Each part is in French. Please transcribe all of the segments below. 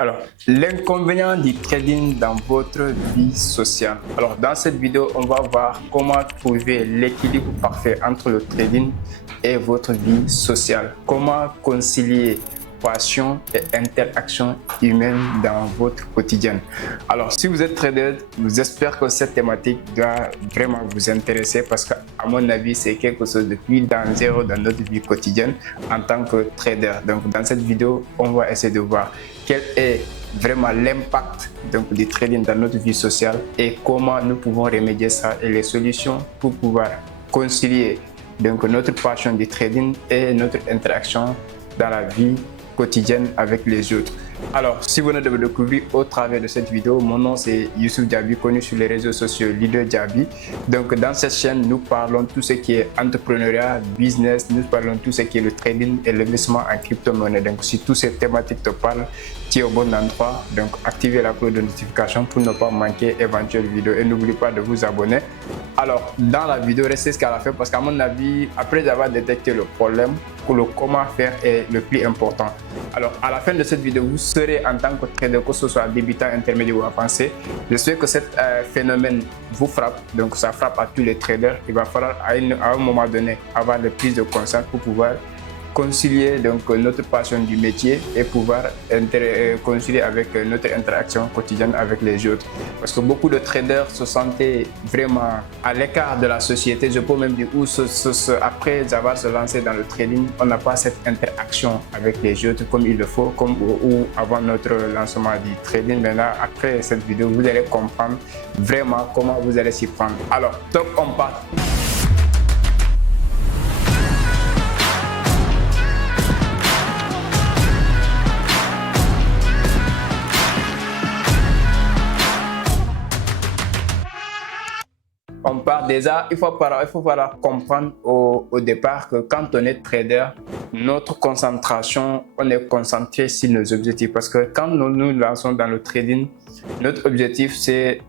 Alors, l'inconvénient du trading dans votre vie sociale. Alors, dans cette vidéo, on va voir comment trouver l'équilibre parfait entre le trading et votre vie sociale. Comment concilier passion et interaction humaine dans votre quotidien. Alors, si vous êtes trader, j'espère que cette thématique doit vraiment vous intéresser parce qu'à mon avis, c'est quelque chose de plus dangereux dans notre vie quotidienne en tant que trader. Donc, dans cette vidéo, on va essayer de voir quel est vraiment l'impact du trading dans notre vie sociale et comment nous pouvons remédier ça et les solutions pour pouvoir concilier notre passion du trading et notre interaction dans la vie quotidienne avec les autres. Alors, si vous venez de me découvrir au travers de cette vidéo, mon nom c'est Youssouf Diaby, connu sur les réseaux sociaux Leader Diaby. Donc, dans cette chaîne, nous parlons tout ce qui est entrepreneuriat, business, nous parlons tout ce qui est le trading et l'investissement en crypto-monnaie. Donc, si toutes ces thématiques te parlent, tu es au bon endroit. Donc, activez la cloche de notification pour ne pas manquer éventuelles vidéos et n'oubliez pas de vous abonner. Alors, dans la vidéo, restez jusqu'à la fin parce qu'à mon avis, après avoir détecté le problème, le comment faire est le plus important. Alors, à la fin de cette vidéo, vous serez en tant que trader, que ce soit débutant, intermédiaire ou avancé. Je sais que ce phénomène vous frappe, donc ça frappe à tous les traders. Il va falloir à un moment donné avoir de prise de conscience pour pouvoir concilier notre passion du métier et pouvoir concilier avec notre interaction quotidienne avec les autres. Parce que beaucoup de traders se sentaient vraiment à l'écart de la société, je peux même dire, où après avoir se lancé dans le trading, on n'a pas cette interaction avec les autres comme il le faut, ou avant notre lancement du trading. Maintenant, après cette vidéo, vous allez comprendre vraiment comment vous allez s'y prendre. Alors, top, on part. On part déjà, il faut falloir comprendre au départ que quand on est trader, notre concentration, on est concentré sur nos objectifs. Parce que quand nous nous lançons dans le trading, notre objectif c'est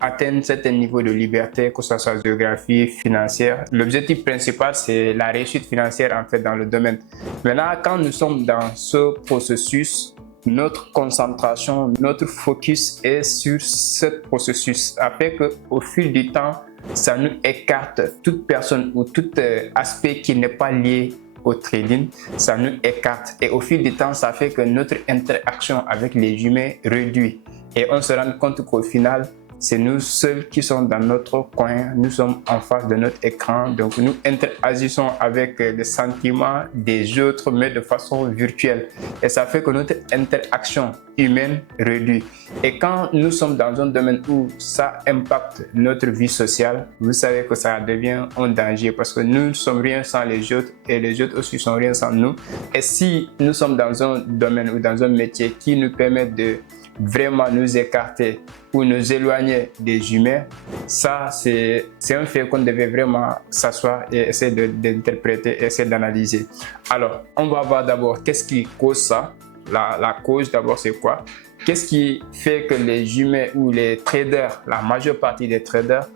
atteindre un certain niveau de liberté, que ce soit géographique, financière. L'objectif principal c'est la réussite financière en fait dans le domaine. Maintenant, quand nous sommes dans ce processus, notre concentration, notre focus est sur ce processus. Après qu'au fil du temps, ça nous écarte toute personne ou tout aspect qui n'est pas lié au trading, ça nous écarte. Et au fil du temps, ça fait que notre interaction avec les humains réduit. Et on se rend compte qu'au final, c'est nous seuls qui sommes dans notre coin, nous sommes en face de notre écran, donc nous interagissons avec les sentiments des autres, mais de façon virtuelle. Et ça fait que notre interaction humaine réduit. Et quand nous sommes dans un domaine où ça impacte notre vie sociale, vous savez que ça devient un danger parce que nous ne sommes rien sans les autres et les autres aussi sont rien sans nous. Et si nous sommes dans un domaine ou dans un métier qui nous permet de vraiment nous écarter ou nous éloigner des humains, ça c'est un fait qu'on devait vraiment s'asseoir et essayer d'interpréter, essayer d'analyser. Alors, on va voir d'abord qu'est-ce qui cause ça. La cause d'abord c'est quoi? Qu'est-ce qui fait que les humains ou les traders, la majeure partie des traders,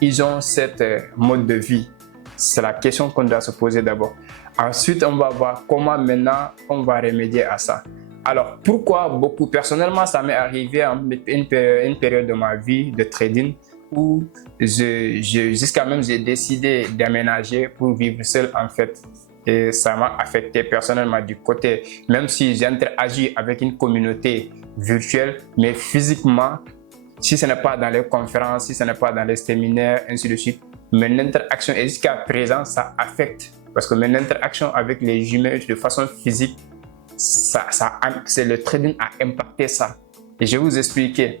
ils ont cette mode de vie? C'est la question qu'on doit se poser d'abord. Ensuite, on va voir comment maintenant on va remédier à ça. Alors, pourquoi beaucoup? Personnellement, ça m'est arrivé à une période de ma vie de trading où jusqu'à même j'ai décidé d'aménager pour vivre seul en fait. Et ça m'a affecté personnellement du côté, même si j'interagis avec une communauté virtuelle, mais physiquement, si ce n'est pas dans les conférences, si ce n'est pas dans les séminaires, ainsi de suite, mon interaction, et jusqu'à présent, ça affecte. Parce que mon interaction avec les humains de façon physique, c'est le trading a impacté ça. Et je vais vous expliquer.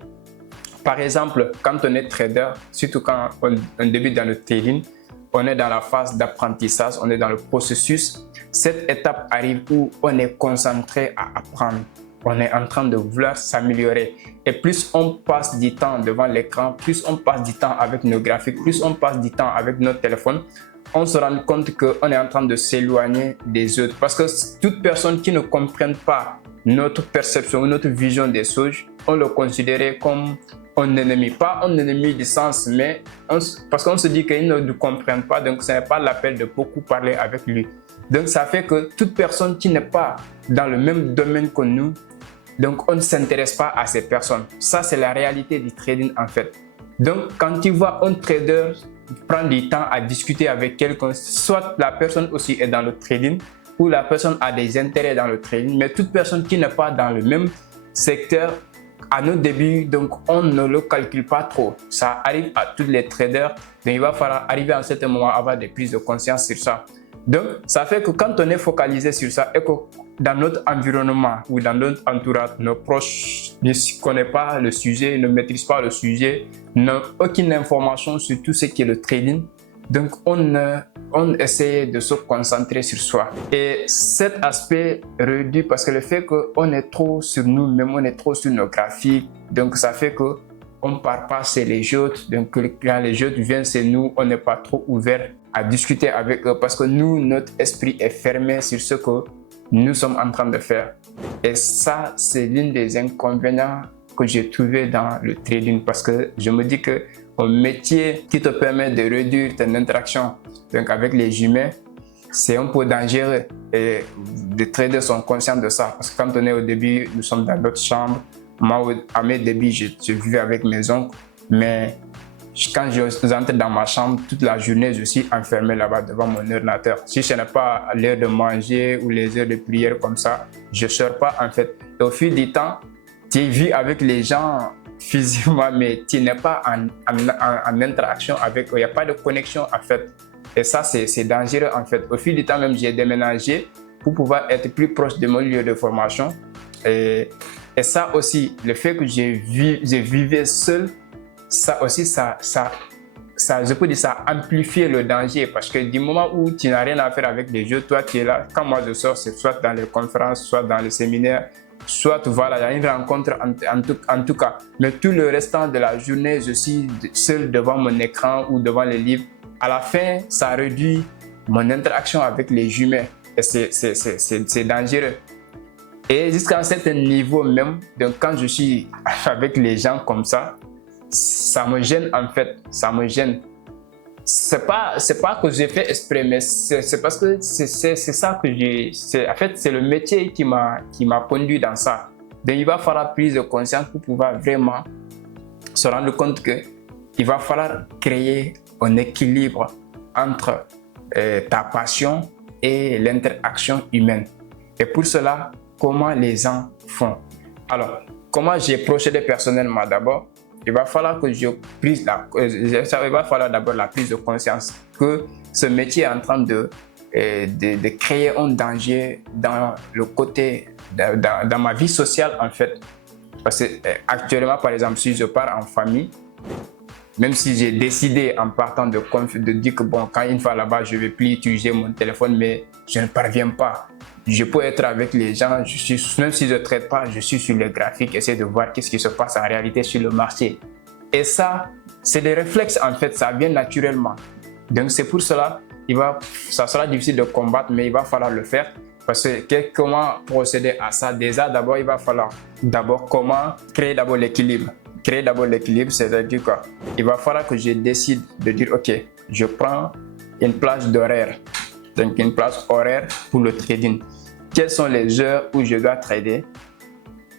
Par exemple, quand on est trader, surtout quand on débute dans le trading, on est dans la phase d'apprentissage, on est dans le processus. Cette étape arrive où on est concentré à apprendre. On est en train de vouloir s'améliorer. Et plus on passe du temps devant l'écran, plus on passe du temps avec nos graphiques, plus on passe du temps avec notre téléphone, on se rend compte qu'on est en train de s'éloigner des autres. Parce que toute personne qui ne comprenne pas notre perception ou notre vision des choses, on le considère comme un ennemi. Pas un ennemi du sens, mais parce qu'on se dit qu'il ne nous comprenne pas, donc ce n'est pas l'appel de beaucoup parler avec lui. Donc ça fait que toute personne qui n'est pas dans le même domaine que nous Donc, on ne s'intéresse pas à ces personnes. Ça, c'est la réalité du trading en fait. Donc, quand tu vois un trader prendre du temps à discuter avec quelqu'un, soit la personne aussi est dans le trading ou la personne a des intérêts dans le trading, mais toute personne qui n'est pas dans le même secteur, à nos débuts, donc on ne le calcule pas trop. Ça arrive à tous les traders, donc il va falloir arriver à un certain moment à avoir des prises de conscience sur ça. Donc, ça fait que quand on est focalisé sur ça et que dans notre environnement ou dans notre entourage, nos proches ne connaissent pas le sujet, ne maîtrisent pas le sujet, n'ont aucune information sur tout ce qui est le trading, donc on essaie de se concentrer sur soi. Et cet aspect réduit parce que le fait qu'on est trop sur nous-mêmes, on est trop sur nos graphiques, donc ça fait que on ne part pas chez les autres, donc quand les autres viennent chez nous, on n'est pas trop ouvert à discuter avec eux parce que nous, notre esprit est fermé sur ce que nous sommes en train de faire. Et ça, c'est l'un des inconvénients que j'ai trouvé dans le trading parce que je me dis que un métier qui te permet de réduire ton interaction donc avec les humains, c'est un peu dangereux et les traders sont conscients de ça parce que quand on est au début, nous sommes dans notre chambre. Moi, à mes débuts, je vivais avec mes oncles, mais quand je rentre dans ma chambre, toute la journée, je suis enfermé là-bas devant mon ordinateur. Si ce n'est pas l'heure de manger ou les heures de prière comme ça, je ne sors pas en fait. Et au fil du temps, tu vis avec les gens physiquement, mais tu n'es pas en interaction avec eux. Il n'y a pas de connexion en fait. Et ça, c'est dangereux en fait. Au fil du temps, même, j'ai déménagé pour pouvoir être plus proche de mon lieu de formation. Et ça aussi, le fait que je vivais seul, ça aussi, je peux dire, ça a amplifié le danger parce que du moment où tu n'as rien à faire avec les jeux, toi tu es là. Quand moi je sors, c'est soit dans les conférences, soit dans les séminaires, soit voilà, il y a une rencontre en tout cas. Mais tout le restant de la journée, je suis seul devant mon écran ou devant les livres. À la fin, ça réduit mon interaction avec les humains et c'est dangereux. Et jusqu'à un certain niveau même, donc quand je suis avec les gens comme ça me gêne en fait, ça me gêne. C'est pas que j'ai fait exprès, mais c'est parce que c'est ça que en fait, c'est le métier qui m'a conduit dans ça. Donc il va falloir prise de conscience pour pouvoir vraiment se rendre compte que il va falloir créer un équilibre entre ta passion et l'interaction humaine. Et pour cela, comment les gens font? Alors, comment j'ai procédé personnellement? D'abord, il va falloir que il va falloir d'abord la prise de conscience que ce métier est en train de créer un danger dans le côté, dans ma vie sociale en fait. Parce que actuellement, par exemple, si je pars en famille, même si j'ai décidé en partant de dire que bon, quand une fois là-bas, je ne vais plus utiliser mon téléphone, mais je ne parviens pas. Je peux être avec les gens, même si je ne traite pas, je suis sur les graphiques, essayer de voir qu'est-ce qui se passe en réalité sur le marché. Et ça, c'est des réflexes en fait, ça vient naturellement. Donc c'est pour cela, ça sera difficile de combattre, mais il va falloir le faire. Parce que comment procéder à ça? Déjà, d'abord, il va falloir comment créer d'abord l'équilibre. Créer d'abord l'équilibre, c'est-à-dire quoi? Il va falloir que je décide de dire, ok, je prends une plage d'horaire. Donc une plage horaire pour le trading. Quelles sont les heures où je dois trader?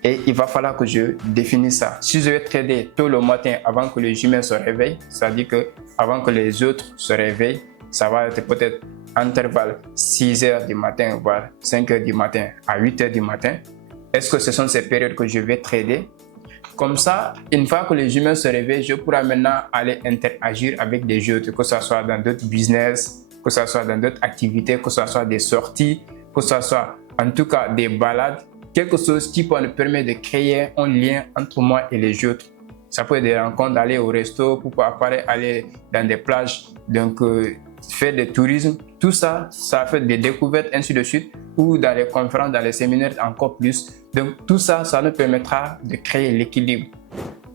Et il va falloir que je définisse ça. Si je vais trader tôt le matin avant que les humains se réveillent, c'est-à-dire que avant que les autres se réveillent, ça va être peut-être intervalle 6 h du matin, voire 5 h du matin à 8 h du matin. Est-ce que ce sont ces périodes que je vais trader? Comme ça, une fois que les humains se réveillent, je pourrai maintenant aller interagir avec des autres, que ce soit dans d'autres business, que ce soit dans d'autres activités, que ce soit des sorties, que ce soit en tout cas des balades, quelque chose qui peut nous permettre de créer un lien entre moi et les autres. Ça peut être des rencontres, aller au resto, pourquoi pas aller dans des plages, donc faire du tourisme, tout ça, ça fait des découvertes, ainsi de suite, ou dans les conférences, dans les séminaires encore plus. Donc tout ça, ça nous permettra de créer l'équilibre.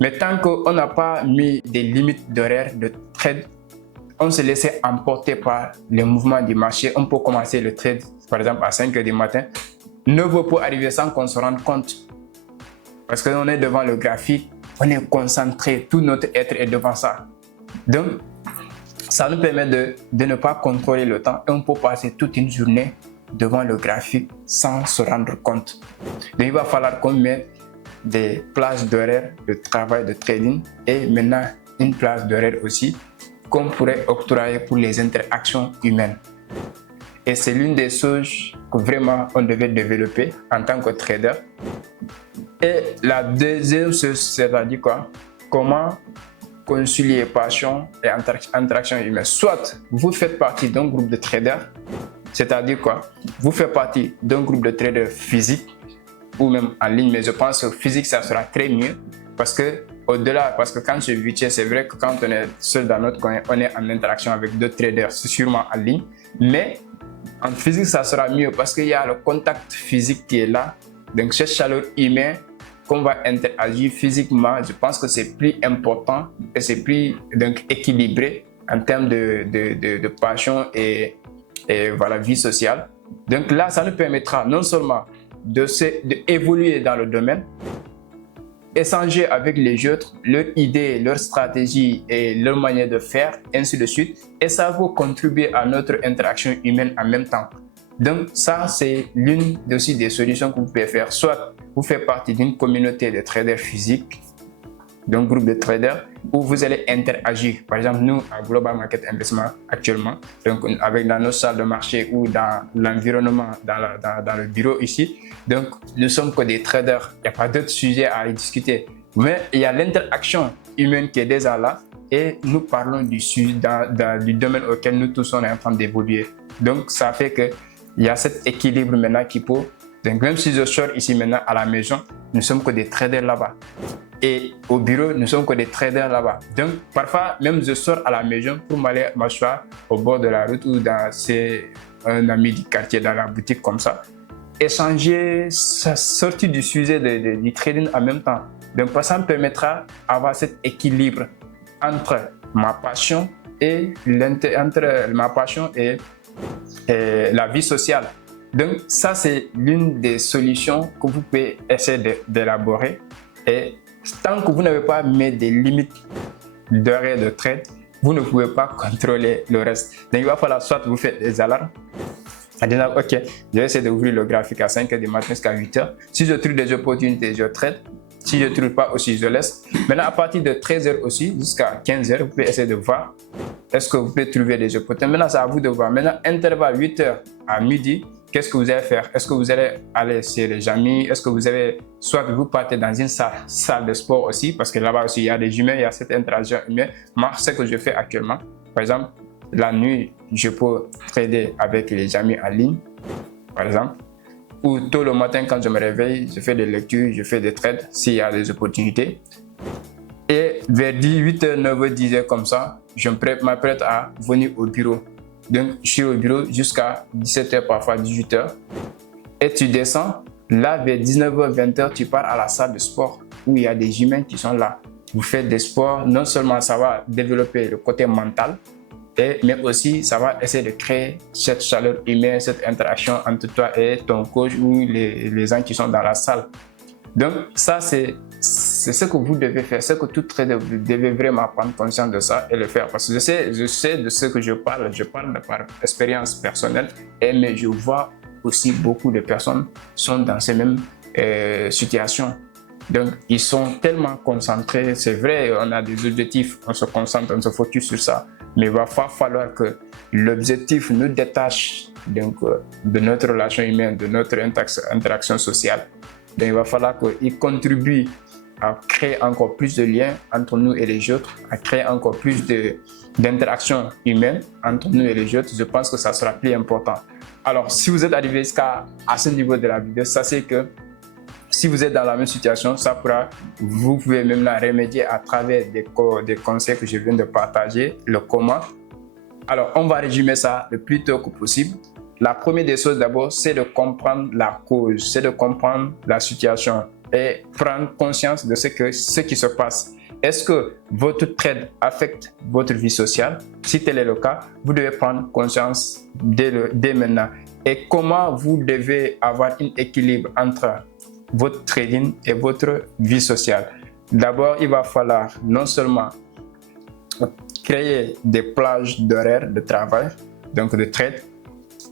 Mais tant qu'on n'a pas mis des limites d'horaire de trade, on se laisse emporter par les mouvements du marché. On peut commencer le trade, par exemple, à 5 h du matin. 9 h peut arriver sans qu'on se rende compte. Parce qu'on est devant le graphique, on est concentré, tout notre être est devant ça. Donc, ça nous permet de ne pas contrôler le temps et on peut passer toute une journée devant le graphique sans se rendre compte. Donc il va falloir qu'on mette des plages d'horaire de travail de trading et maintenant une plage d'horaire aussi qu'on pourrait octroyer pour les interactions humaines. Et c'est l'une des choses que vraiment on devait développer en tant que trader. Et la deuxième chose, c'est-à-dire quoi? Comment concilier passion et interaction humaine. Soit vous faites partie d'un groupe de traders, c'est-à-dire quoi? Vous faites partie d'un groupe de traders physiques ou même en ligne, mais je pense que physique, ça sera très mieux parce que au-delà, parce que quand c'est virtuel, c'est vrai que quand on est seul dans notre coin, on est en interaction avec d'autres traders, c'est sûrement en ligne, mais en physique, ça sera mieux parce qu'il y a le contact physique qui est là, donc cette chaleur humaine qu'on va interagir physiquement, je pense que c'est plus important et c'est plus donc équilibré en termes de passion et voilà, vie sociale. Donc là, ça nous permettra non seulement d'évoluer dans le domaine, échanger avec les autres, leurs idées, leurs stratégies et leur manière de faire, ainsi de suite, et ça va contribuer à notre interaction humaine en même temps. Donc ça, c'est l'une aussi des solutions que vous pouvez faire. Soit vous faites partie d'une communauté de traders physiques, d'un groupe de traders, où vous allez interagir. Par exemple, nous, à Global Market Investment, actuellement, donc avec dans nos salles de marché ou dans l'environnement, dans le bureau ici, donc nous sommes que des traders. Il n'y a pas d'autres sujets à y discuter. Mais il y a l'interaction humaine qui est déjà là et nous parlons du domaine auquel nous tous on est en train d'évoluer. Donc, ça fait que il y a cet équilibre maintenant qui peut. Donc, même si je sors ici maintenant à la maison, nous sommes que des traders là-bas. Et au bureau, nous sommes que des traders là-bas. Donc, parfois, même je sors à la maison pour m'aller m'asseoir au bord de la route ou dans un ami du quartier, dans la boutique comme ça. Échanger, sortir du sujet du trading en même temps. Donc, ça me permettra d'avoir cet équilibre entre ma passion et la vie sociale. Donc ça, c'est l'une des solutions que vous pouvez essayer d'élaborer. Et tant que vous n'avez pas mis des limites d'horaire de trade, vous ne pouvez pas contrôler le reste. Donc il va falloir soit vous faites des alarmes en disant ok, je vais essayer d'ouvrir le graphique à 5h du matin jusqu'à 8h. Si je trouve des opportunités, je trade. Si je ne trouve pas aussi, je laisse. Maintenant, à partir de 13h aussi jusqu'à 15h, vous pouvez essayer de voir est-ce que vous pouvez trouver des opportunités. Maintenant, c'est à vous de voir. Maintenant, intervalle 8h à midi, qu'est-ce que vous allez faire? Est-ce que vous allez aller chez les amis? Est-ce que vous allez, soit vous partez dans une salle de sport aussi, parce que là-bas aussi, il y a des humains, il y a cette interaction humaine. Moi, c'est ce que je fais actuellement. Par exemple, la nuit, je peux trader avec les amis en ligne, par exemple. Ou tôt le matin, quand je me réveille, je fais des lectures, je fais des trades s'il y a des opportunités. Et vers 8h, 9h, 10h comme ça, je m'apprête à venir au bureau. Donc, je suis au bureau jusqu'à 17h, parfois 18h. Et tu descends, là, vers 19h, 20h, tu pars à la salle de sport où il y a des humains qui sont là. Vous faites des sports, non seulement ça va développer le côté mental, mais aussi ça va essayer de créer cette chaleur humaine, cette interaction entre toi et ton coach ou les gens qui sont dans la salle. Donc ça, c'est ce que vous devez faire, c'est que tout trader, vous devez vraiment prendre conscience de ça et le faire. Parce que je sais de ce que je parle par expérience personnelle, mais je vois aussi beaucoup de personnes sont dans ces mêmes situations. Donc, ils sont tellement concentrés. C'est vrai, on a des objectifs, on se concentre, on se focus sur ça. Mais il va falloir que l'objectif nous détache donc, de notre relation humaine, de notre interaction sociale. Donc, il va falloir qu'ils contribuent à créer encore plus de liens entre nous et les autres, à créer encore plus d'interactions humaines entre nous et les autres. Je pense que ça sera plus important. Alors, si vous êtes arrivé jusqu'à ce niveau de la vidéo, sachez que si vous êtes dans la même situation, vous pouvez même la remédier à travers des conseils que je viens de partager, le comment. Alors, on va résumer ça le plus tôt que possible. La première des choses d'abord, c'est de comprendre la cause, c'est de comprendre la situation et prendre conscience de ce qui se passe. Est-ce que votre trade affecte votre vie sociale? Si tel est le cas, vous devez prendre conscience dès maintenant. Et comment vous devez avoir un équilibre entre votre trading et votre vie sociale. D'abord, il va falloir non seulement créer des plages d'horaires de travail, donc de trade,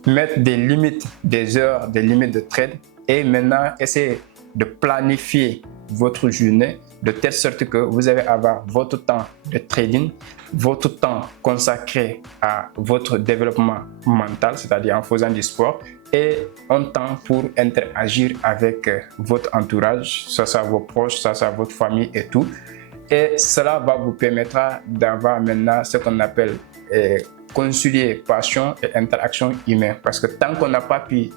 mettre des limites, des heures, des limites de trade et maintenant essayer de planifier votre journée de telle sorte que vous allez avoir votre temps de trading, votre temps consacré à votre développement mental, c'est-à-dire en faisant du sport, et un temps pour interagir avec votre entourage, soit vos proches, soit votre famille et tout. Et cela va vous permettre d'avoir maintenant ce qu'on appelle concilier passion et interaction humaine. Parce que tant qu'on n'a pas pu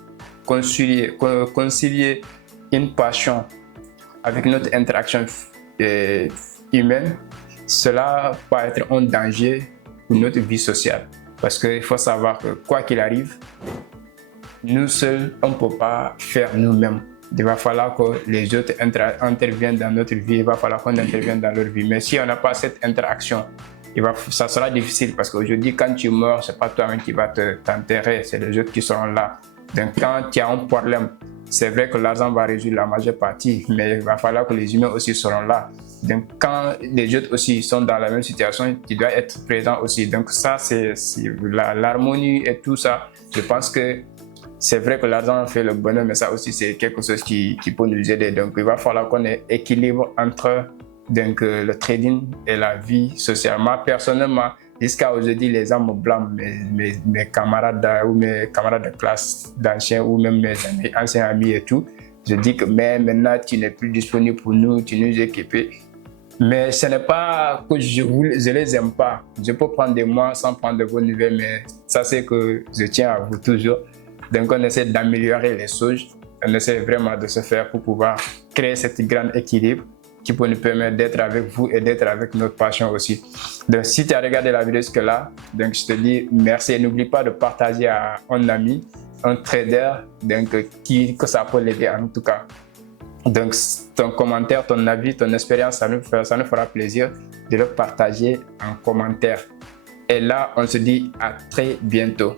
concilier une passion avec notre interaction humaine, cela peut être un danger pour notre vie sociale. Parce qu'il faut savoir que quoi qu'il arrive, nous seuls, on ne peut pas faire nous-mêmes. Il va falloir que les autres interviennent dans notre vie, il va falloir qu'on intervienne dans leur vie. Mais si on n'a pas cette interaction, ça sera difficile parce qu'aujourd'hui, quand tu meurs, ce n'est pas toi-même qui va t'enterrer, c'est les autres qui seront là. Donc, quand tu as un problème, c'est vrai que l'argent va résoudre la majeure partie, mais il va falloir que les humains aussi seront là. Donc, quand les autres aussi sont dans la même situation, tu dois être présent aussi. Donc, ça, c'est l'harmonie et tout ça. Je pense que c'est vrai que l'argent fait le bonheur, mais ça aussi, c'est quelque chose qui peut nous aider. Donc, il va falloir qu'on ait équilibre entre le trading et la vie sociale. Moi, personnellement, jusqu'à aujourd'hui, les gens me blâment, mes camarades ou mes camarades de classe d'anciens ou même mes anciens amis et tout. Je dis que mais maintenant, tu n'es plus disponible pour nous, tu nous équipes. Mais ce n'est pas que je les aime pas. Je peux prendre des mois sans prendre de vos nouvelles, mais ça, c'est que je tiens à vous toujours. Donc, on essaie d'améliorer les choses. On essaie vraiment de se faire pour pouvoir créer cet grand équilibre qui peut nous permettre d'être avec vous et d'être avec notre passion aussi. Donc, si tu as regardé la vidéo jusque-là, donc je te dis merci et n'oublie pas de partager à un ami, un trader, donc que ça peut l'aider en tout cas. Donc, ton commentaire, ton avis, ton expérience, ça nous fera plaisir de le partager en commentaire. Et là, on se dit à très bientôt.